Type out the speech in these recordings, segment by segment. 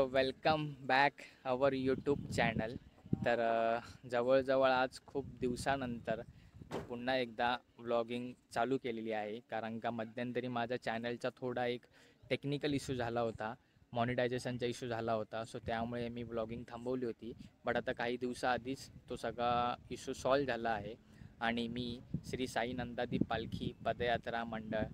So welcome back our YouTube channel. तर जवळजवळ आज खूप दिवसानंतर पुन्हा एकदा व्लॉगिंग चालू केलेली आहे. कारण का मध्यंतरी माझ्या चॅनलचा थोडा एक टेक्निकल इश्यू झाला होता, मॉनिटायझेशनचा इश्यू झाला होता. सो त्यामुळे मी व्लॉगिंग थांबवली होती. बट आता काही दिवसाआधीच तो सगळा इश्यू सॉल्व झाला आहे आणि मी श्री साई नंदादीप पालखी पदयात्रा मंडळ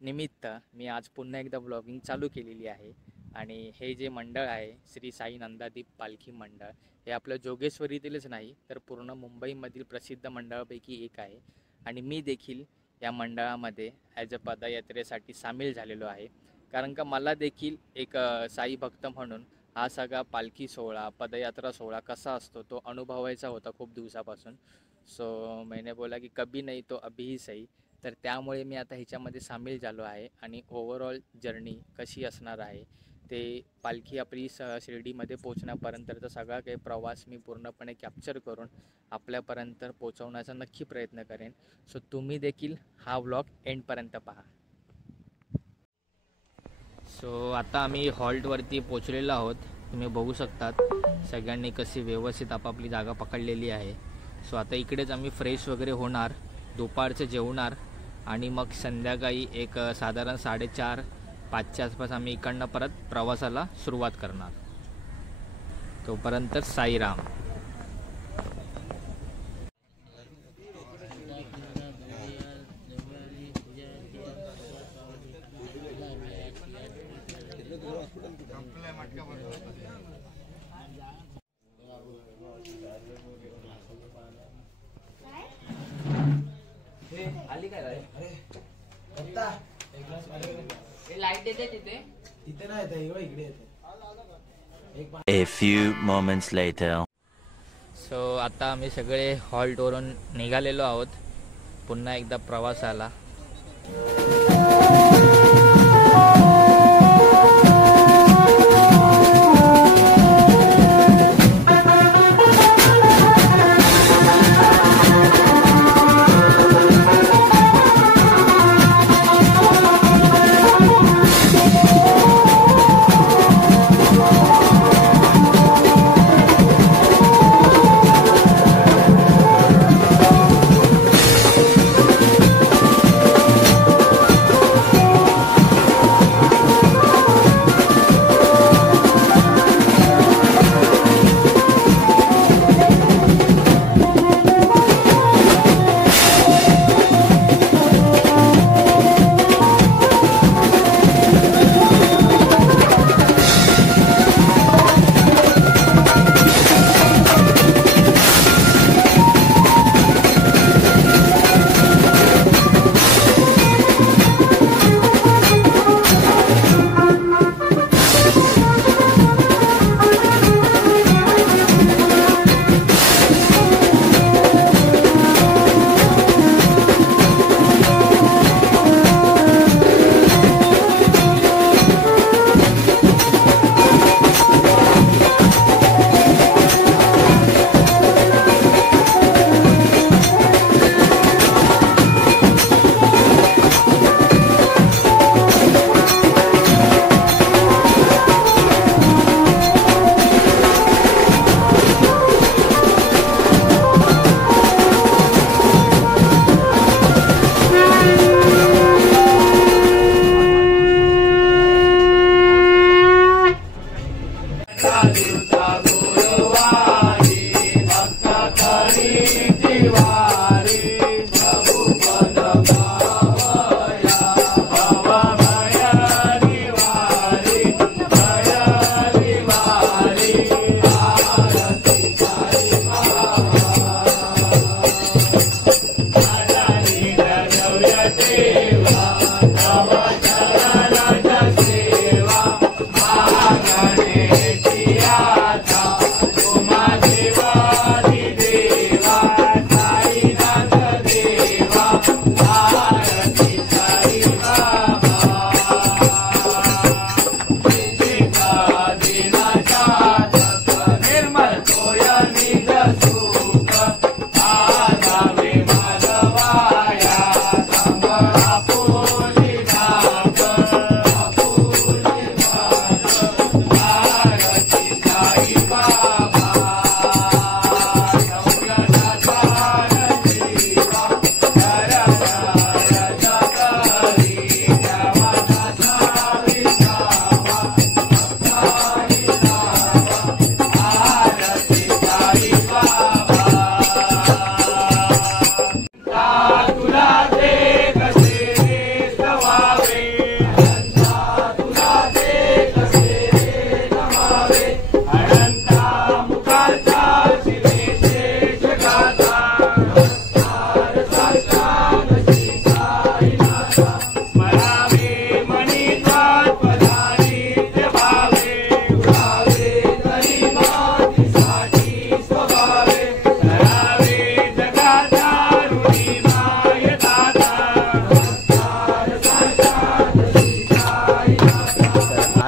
निमित्त मी आज पुन्हा एकदा व्लॉगिंग चालू केलेली आहे. आणि हे जे मंडळ आहे श्री साई नंदादीप पालखी मंडळ, हे आपलं जोगेश्वरीतीलच नाही तर पूर्ण मुंबईमधील प्रसिद्ध मंडळापैकी एक आहे. आणि मी देखील या मंडळामध्ये ॲज अ पदयात्रेसाठी सामील झालेलो आहे. कारण का मला देखील एक साई भक्त म्हणून हा सगळा पालखी सोहळा, पदयात्रा सोहळा कसा असतो तो अनुभवायचा होता खूप दिवसापासून. सो मैंने बोला की कभी नाही तो अभी ही सही. तर त्यामुळे मी आता ह्याच्यामध्ये सामील झालो आहे. आणि ओव्हरऑल जर्नी कशी असणार आहे ते पालखी आपली शिर्डीमध्ये पोचण्यापर्यंतचा सगळा काही प्रवास मी पूर्णपणे कॅप्चर करून आपल्यापर्यंत पोचवण्याचा नक्की प्रयत्न करेन. सो तुम्ही देखील हा व्लॉग एंडपर्यंत पहा. सो आता आम्ही हॉल्टवरती पोचलेलो आहोत. तुम्ही बघू शकतात सगळ्यांनी कशी व्यवस्थित आपापली जागा पकडलेली आहे. सो आता इकडेच आम्ही फ्रेश वगैरे होणार, दुपारचं जेवणार आणि मग संध्याकाळी एक साधारण 4:30-5च्या आसपास आम्ही इकडनं परत प्रवासाला सुरुवात करणार. तोपर्यंत साईराम. आली काय रे? लाईट येते तिथे नाही येते, इकडे येते. A few moments later. सो आता आम्ही सगळे हॉल्टवरून निघालेलो आहोत पुन्हा एकदा प्रवासाला.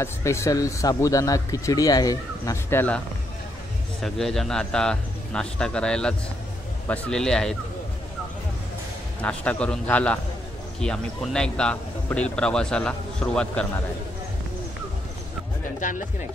आज स्पेशल साबुदाणा खिचडी आहे नाश्त्याला. सगळेजण आता नाश्ता करायलाच बसलेले आहेत. नाश्ता करून झाला की आम्ही पुन्हा एकदा पुढील प्रवासाला सुरुवात करणार आहे. त्यांचं आणलंच की नाही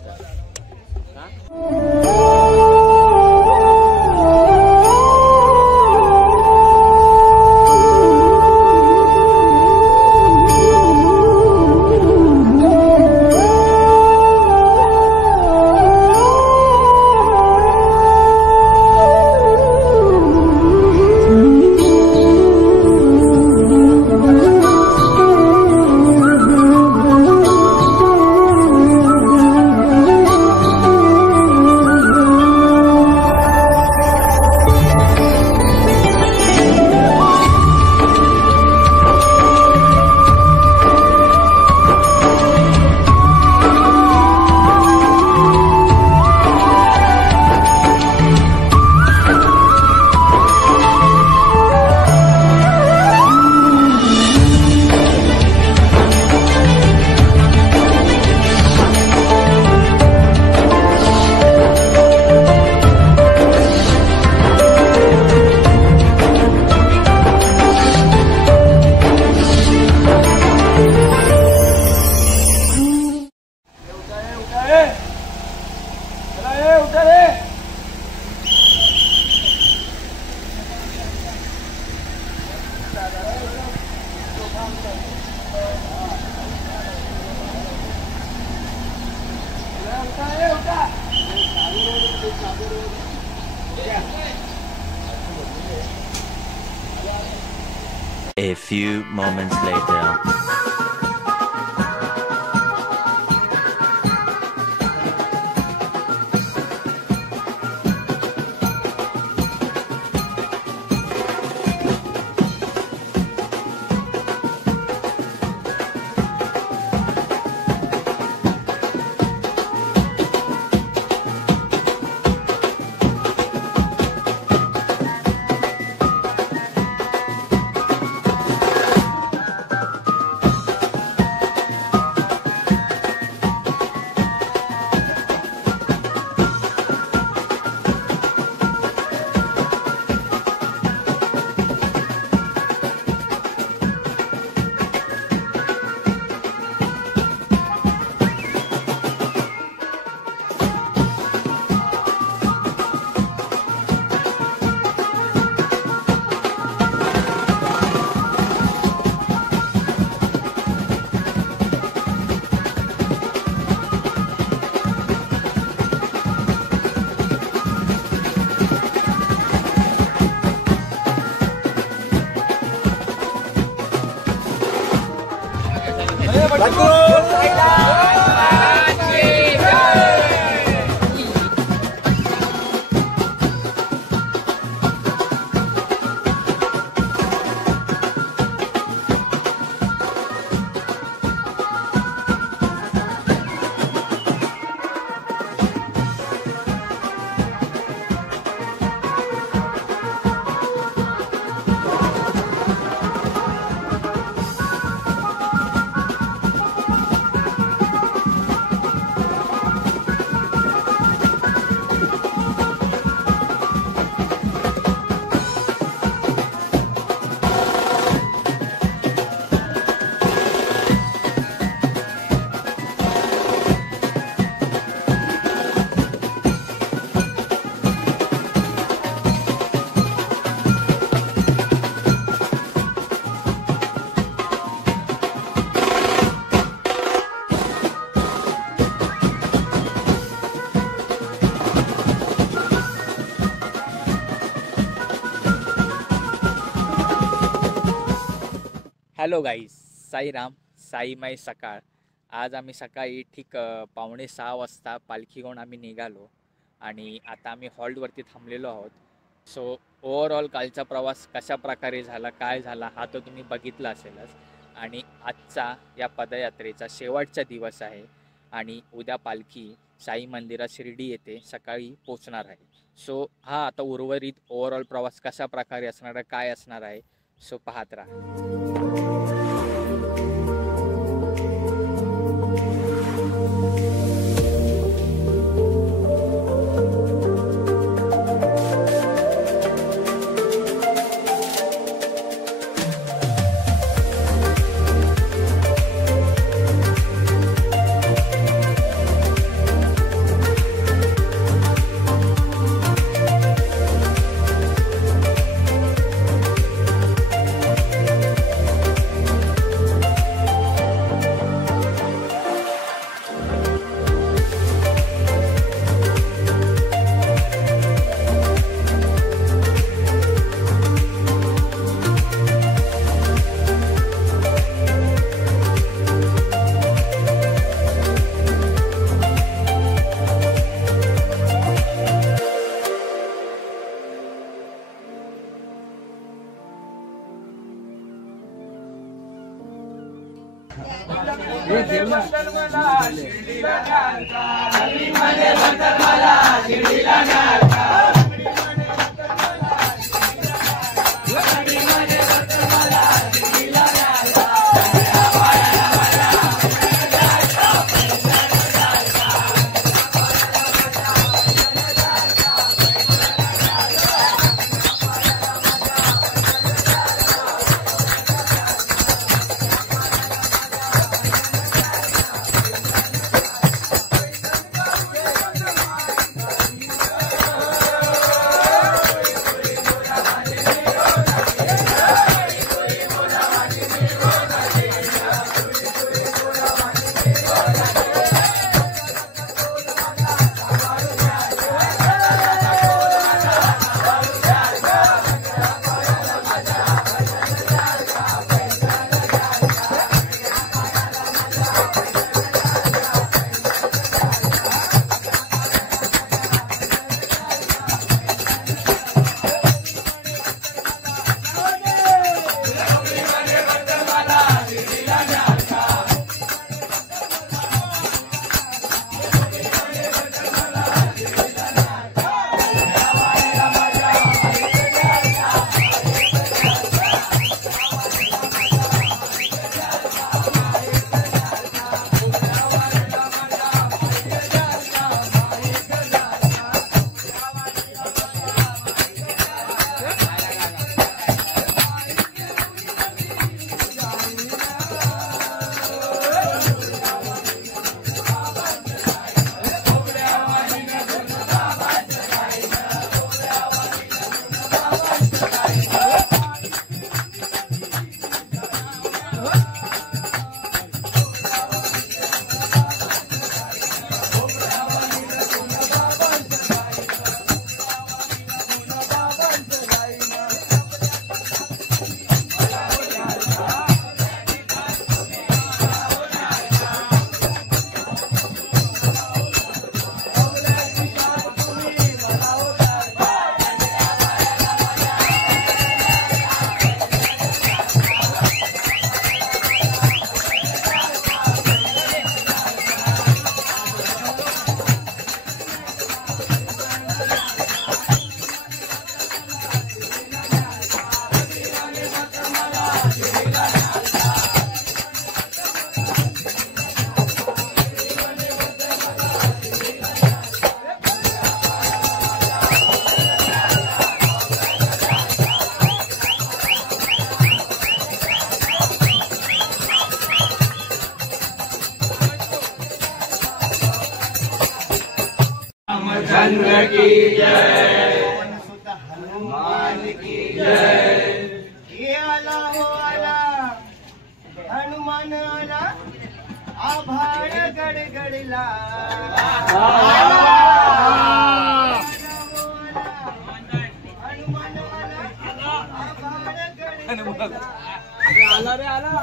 A few moments later. Hello guys, Sairam, साईमाई सकाळ. आज आम्ही सकाळी ठीक 5:45 वाजता पालखी घेऊन आम्ही निघालो आणि आता आम्ही हॉल्टवरती थांबलेलो आहोत. सो ओव्हरऑल कालचा प्रवास कशा प्रकारे झाला, काय झाला हा तर तुम्ही बघितला असेलच. आणि आजचा या पदयात्रेचा शेवटचा दिवस आहे आणि उद्या पालखी साई मंदिरात शिर्डी येथे सकाळी पोचणार आहे. सो हा आता उर्वरित ओव्हरऑल प्रवास कशा प्रकारे असणार आहे, काय असणार आहे, सो पाहत राहा. रामचंद्र की जय, हनुमान की जय। ये आला हो आला, हनुमान आला, आभाळ गडगडला। हनुमान आला, आभाळ गडगडला। आला रे आला।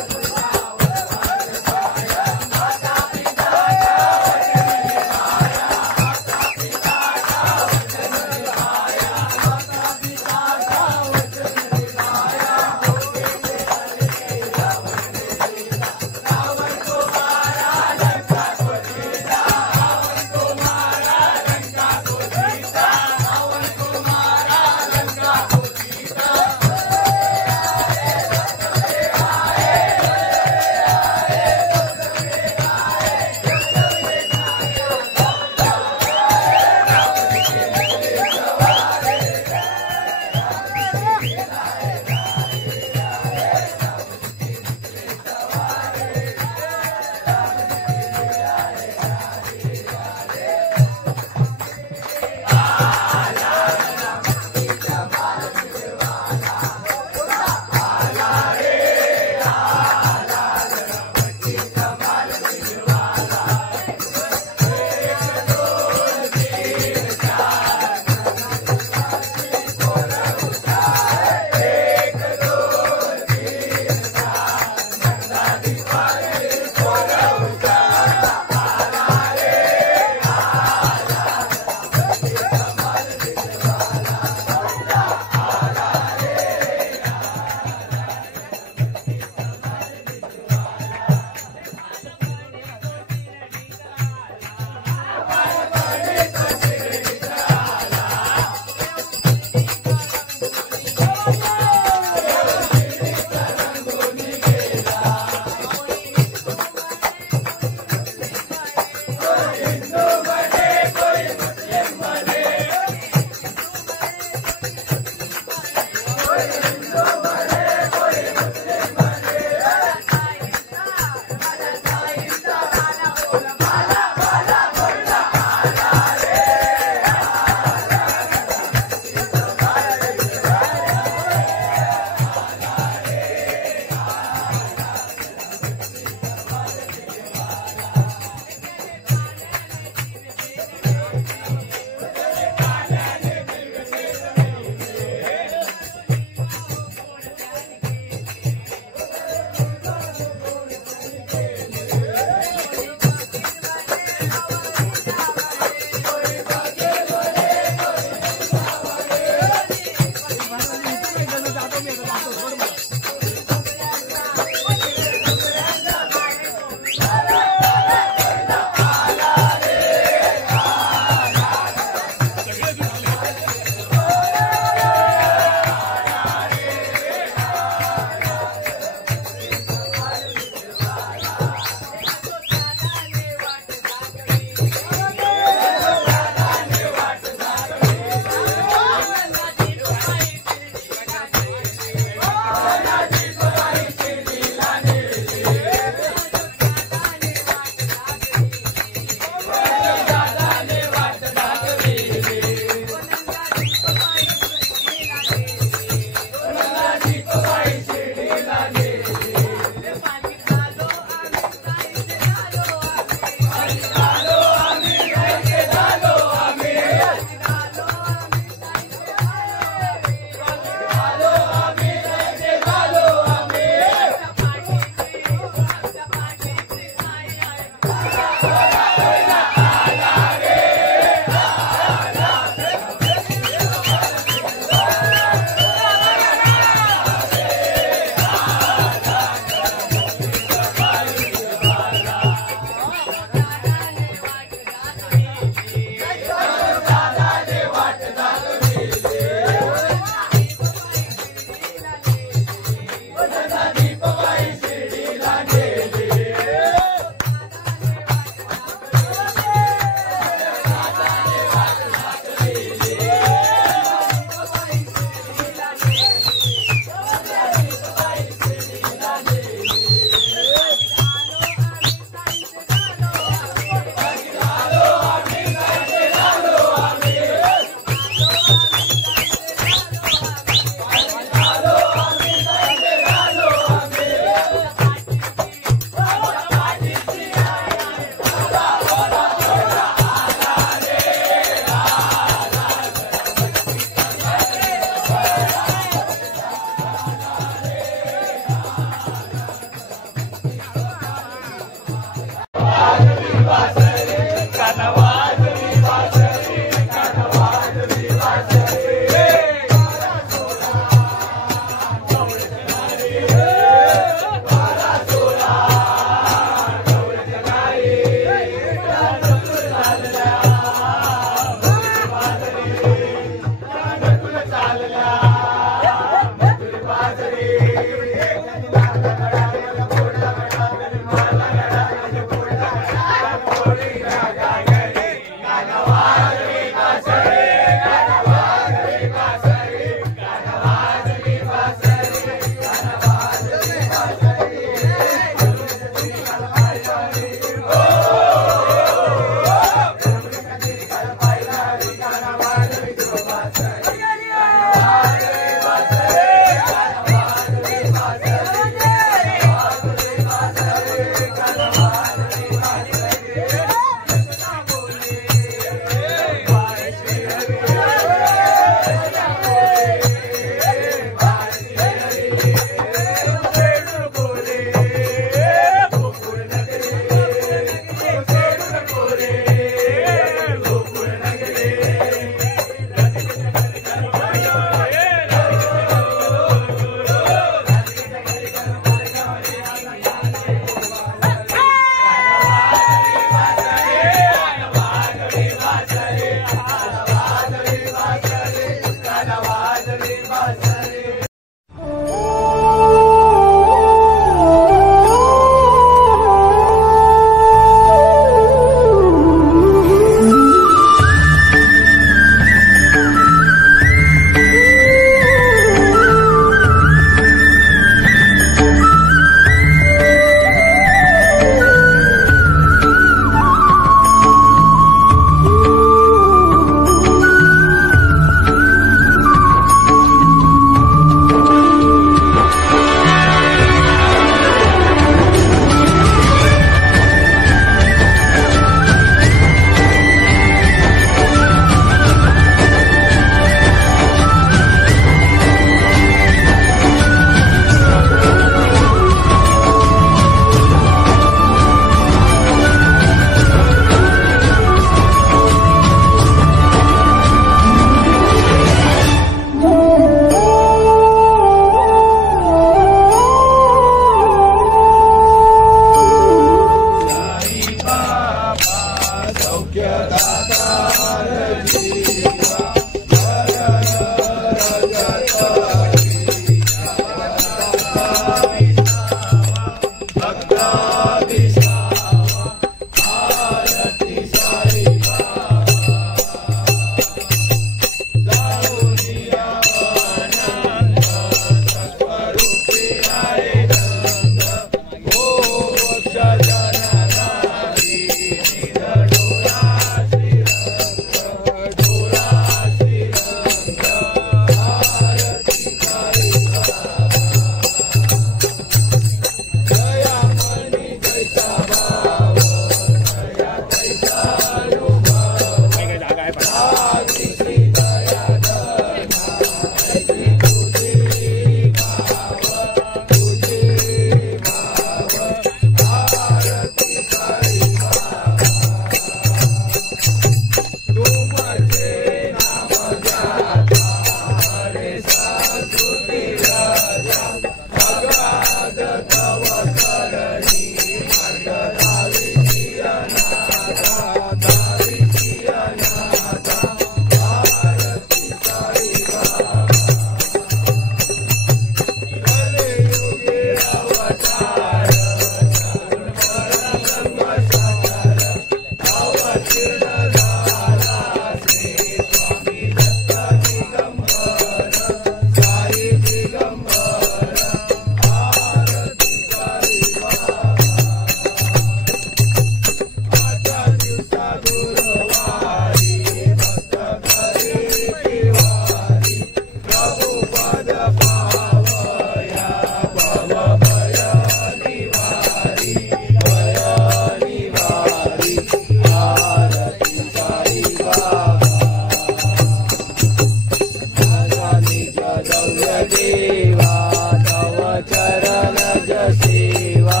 सेवा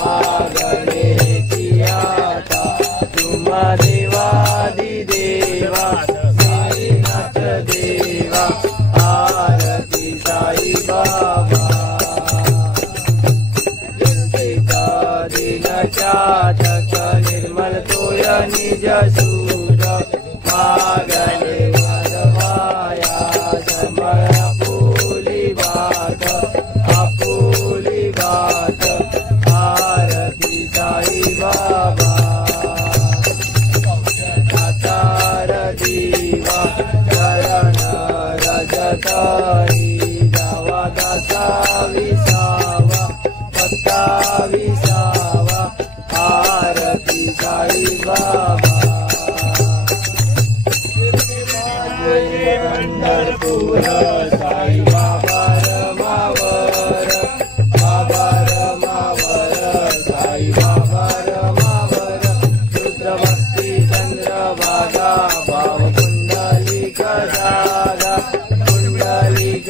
मागण्याची आता तुम्हा देवादिदेवा साईनाथ देवा आरती साई बाबा दिनच्या छक निर्मल तोय निज सूर मागणे माधवाया समळ आपुली बात आरती साई बाबा दातार दिवा चरण रजतारी जावा दासा विसावा भक्ता विसावा आरती साई बाबा पंढरपूर साई बाबा रमावर बाबा रमावर साई बाबा रमावर शुद्ध भक्ती चंद्रभागा भाव कुंडलिक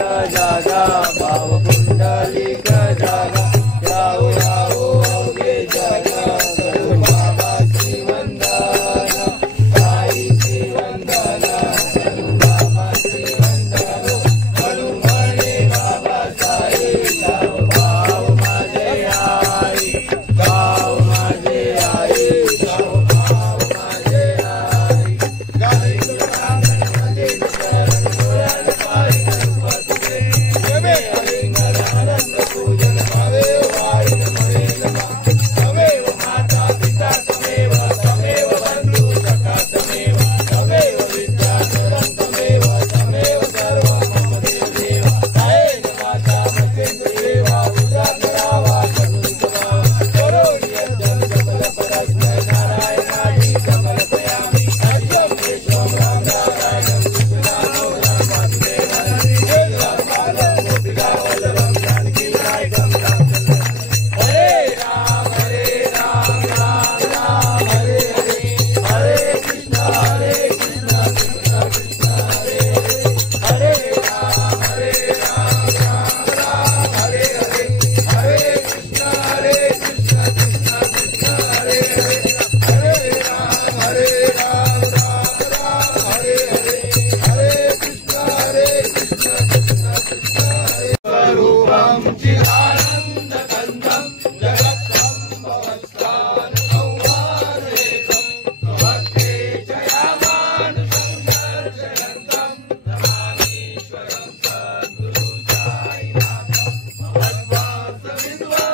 जागा भाव कुंडलिक जागा राहू राहू अवघे जग करू बाबा श्रीवंदन साई श्रीवंदन करू बाबा श्रीवंदन करू म्हणे बाबा साई भाव भाव माझे आई भाव माझे आई भाव भाव माझे आई गाई मध्ये शरण पुरण पाई गणपती देवे हरिंगर आनंद पूजन भावे वाई नमे नमः तमेव माता पिता तमेव बंधु सखा तमेव विद्याधरं तमेव सर्वं मम देव कायेन वाचा मतेन्द्रियेवा उजागरावा करुणा करोमि यज्ञं सबलपरस्मै नारायणादि समर्पयामि अद्यं विश्वं राम नारायणं कृष्णानो रामवासुदेवं वेदान्तपालं गोपिकावल्लभं जानकीनायकं रामचन्द्रं हरे राम राम राम हरे हरे हरे कृष्ण कृष्ण कृष्ण हरे हरे राम राम राम हरे हरे हरे कृष्ण कृष्ण कृष्ण हरे हरे हरे राम राम राम हरे हरे हरे कृष्ण कृष्ण कृष्ण हरे स्वरूपं चिदानंद कंदं जगत्तं भवस्थानं संहारेकं स्वभक्ते जयामानुषं दर्शयन्तं नमामीश्वरं सद्गुरु साईनाथं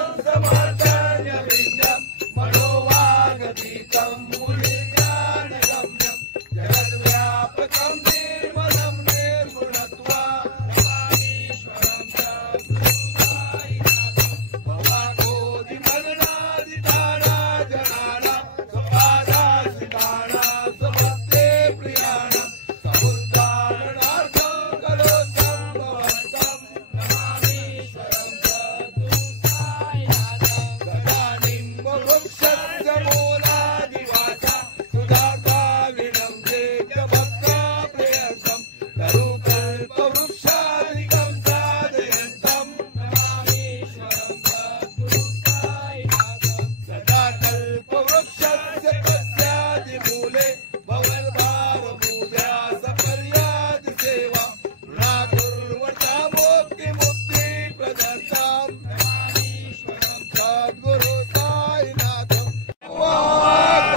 भगवत्सविद्वंसमार्जन्य विद्यं मनोवागतीतं मूल्यज्ञानगम्यं जगद्व्यापकं निर्मलं निर्गुणत्वं नमामीश्वरं सद्गुरु साईनाथं भवाकोदिमगनादिताना जनानां स्वपादाश्रितानां स्वभक्ते प्रियाणां समुद्धारणार्थं कलोत्थं भवन्तं नमामीश्वरं सद्गुरु साईनाथं सदानिम्बवृक्षस्य मूलादिवासा सुधाकाविनं चेत्यभक्ताप्रियं तरुकल्पवृक्षादिकं साधयन्तं नमामीश्वरं सद्गुरु साईनाथं सदाकल्पवृक्षस्य तस्यादिमूले भवद्भावपूजा सपर्यादिसेवा गुणाकुर्वता मुक्तिप्रदत्तां नमामीश्वरं सद्गुरु साईनाथं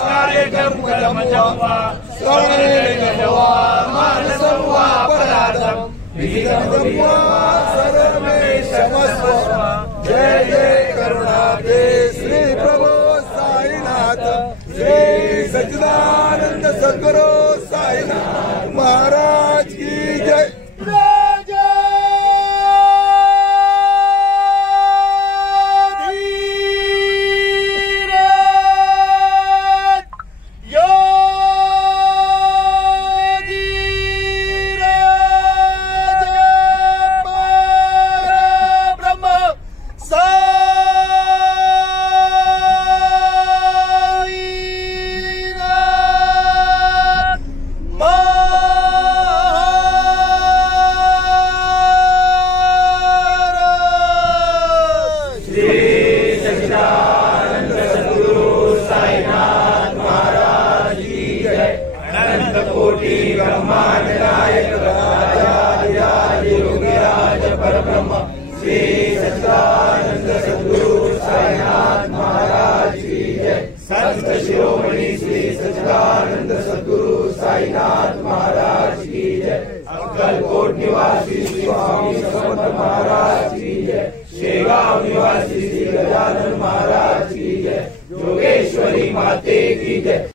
कार्यक्रम कलमजवा स्वर्णेजवा मानसवा अपराधं विघ्नमवा सर्वेशमस्व जय जय करुणाते श्री प्रभु साईनाथ श्री सच्चिदानंद सद्गुरु साईनाथ महाराज की जय गाँव निवासी श्री गजानन महाराज की जय, जोगेश्वरी माते की जय।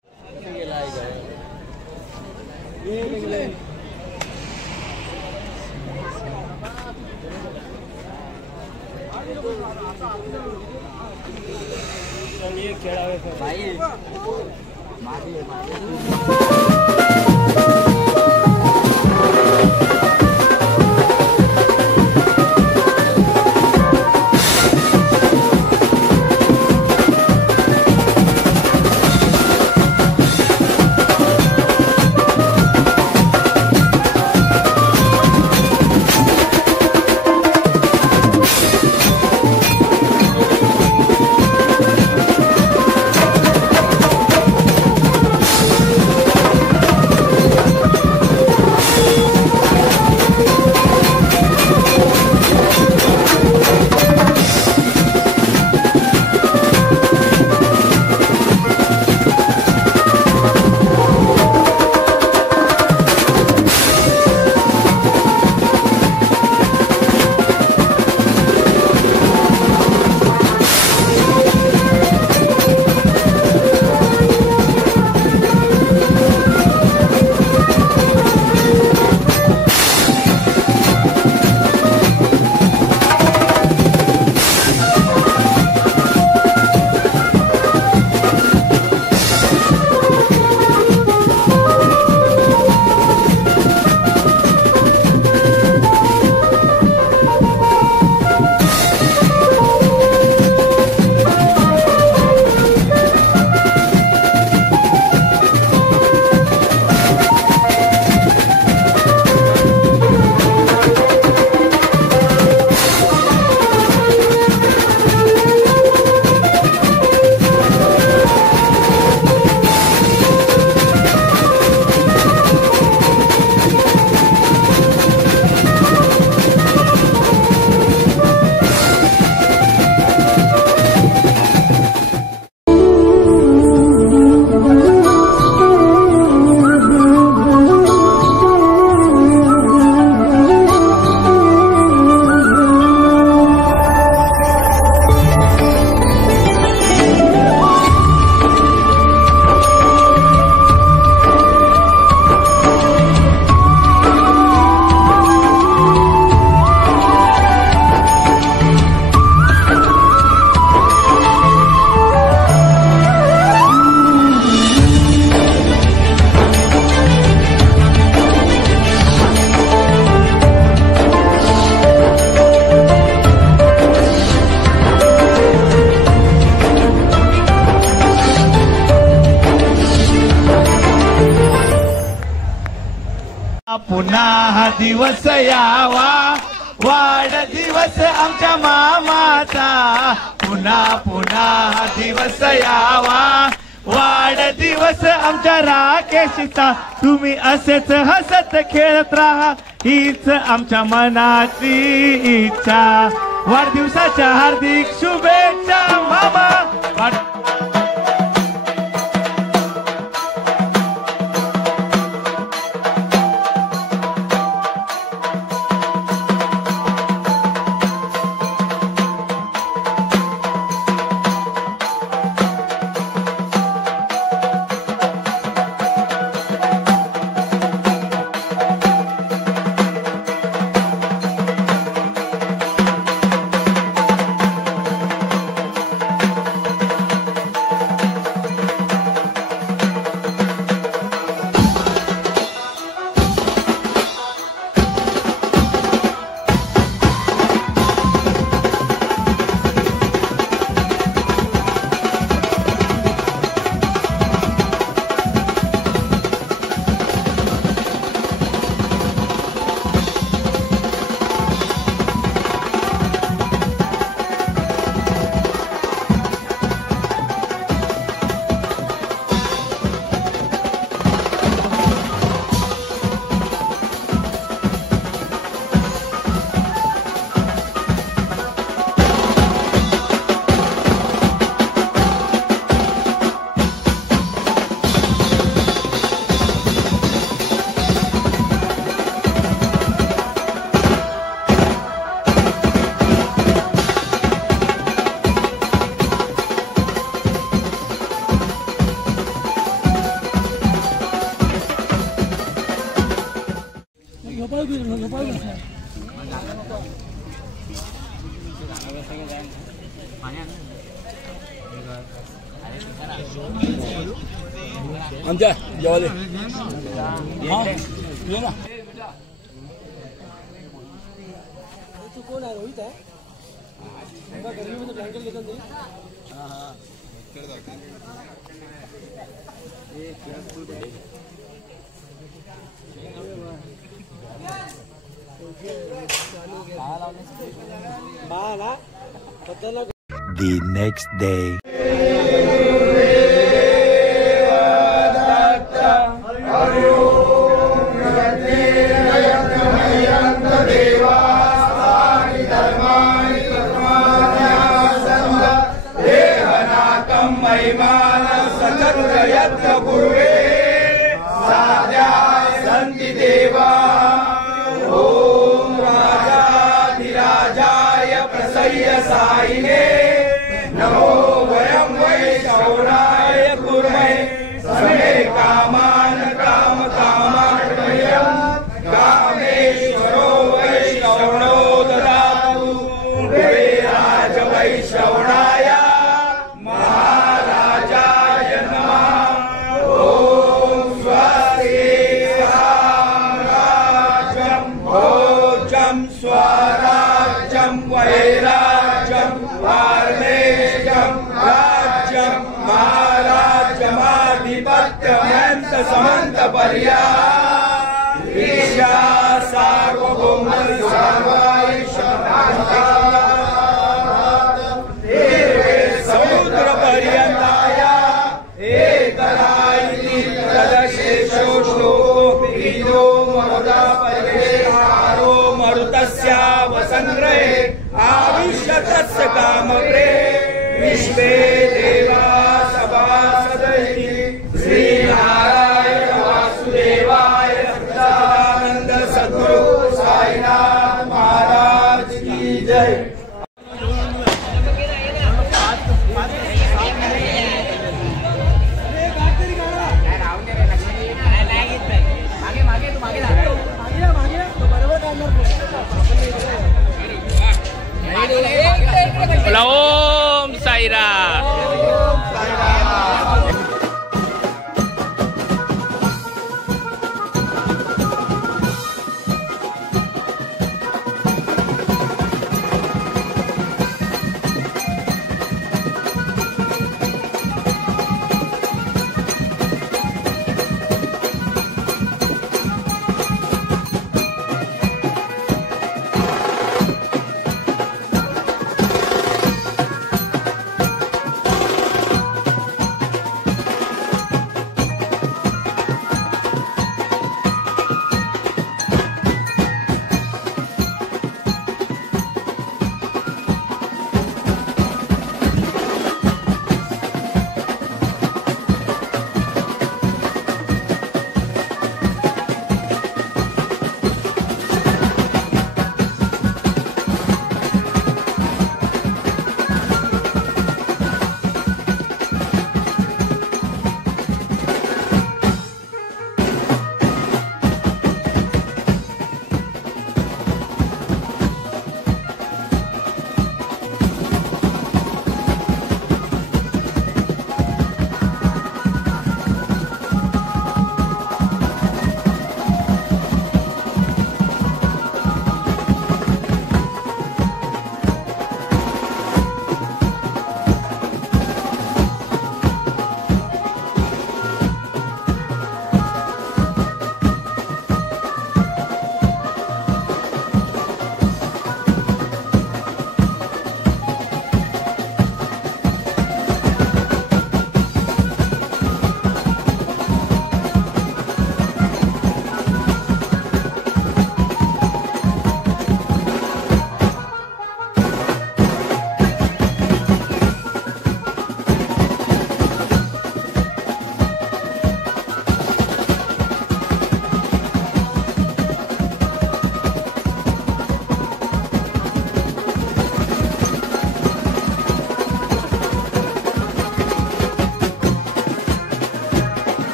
पुन्हा हा दिवस यावा, वाढदिवस आमच्या मामाचा, पुन्हा पुन्हा हा दिवस यावा, वाढदिवस आमच्या राकेशचा, तुम्ही असेच हसत खेळत राहा, हीच आमच्या मनाची इच्छा। वाढदिवसाच्या हार्दिक शुभेच्छा मामा। आमच्या जेवाले ये ना कोण आहे रोहित आहे गर्मीमध्ये ब्लँकेट घेतो नाही The next day. समंत पर्या ईशा सार्वभौम समुद्र पर्यंताया एकरायती तदशेषो श्लोको मरुदा परिवेहारो मरुतस्या वसंग्रहे आविष्यतस्य कामप्रे विश्वे देवा सभासदति श्रीनारायण वासुदेवाय सच्चिदानंद सद्गुरु साईनाथ महाराज की जय। ओम Sairam.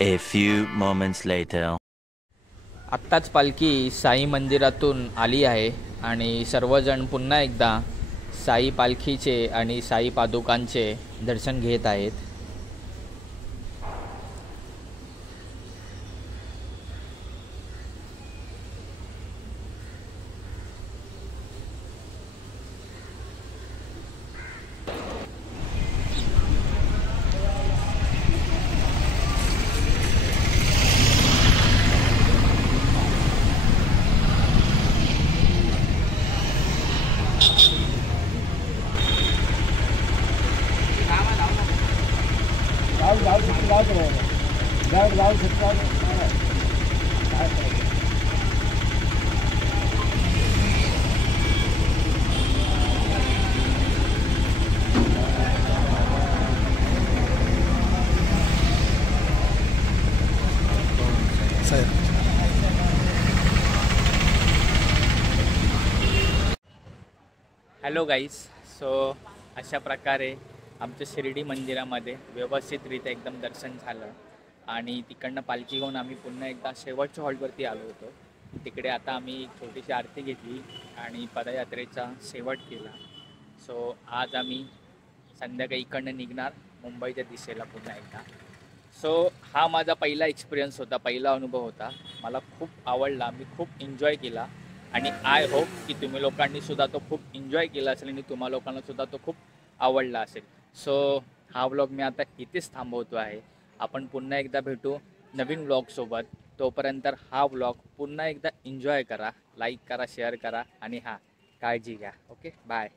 A few moments later. आत्ताच पालखी साई मंदिरातून आली आहे आणि सर्वजण पुन्हा एकदा साई पालखीचे आणि साई पादुकांचे दर्शन घेत आहेत. Hello guys. सो अशा प्रकारे आमच्या शिर्डी मंदिरामध्ये व्यवस्थितरित्या एकदम दर्शन झालं आणि तिकडनं पालखी घेऊन आम्ही पुन्हा एकदा शेवटच्या हॉलवरती आलो होतो. तिकडे आता आम्ही छोटीशी आरती घेतली आणि पदयात्रेचा शेवट केला. सो आज आम्ही संध्याकाळी इकडनं निघणार मुंबईच्या दिशेला पुन्हा एकदा. सो हा माझा पहिला एक्सपिरियन्स होता, पहिला अनुभव होता. मला खूप आवडला, मी खूप एन्जॉय केला आणि आय होप की तुम्ही लोकांनी सुद्धा तो खूप एन्जॉय केला असेल आणि तुम्हा लोकांना सुद्धा तो खूप आवडला असेल. सो हा व्लॉग मी आता इथेच थांबवतो आहे. आपण पुन्हा एकदा भेटू नवीन व्लॉगसोबत. तोपर्यंत हा व्लॉग पुन्हा एकदा एन्जॉय करा, लाईक करा, शेअर करा आणि हां, काळजी घ्या. Okay, bye.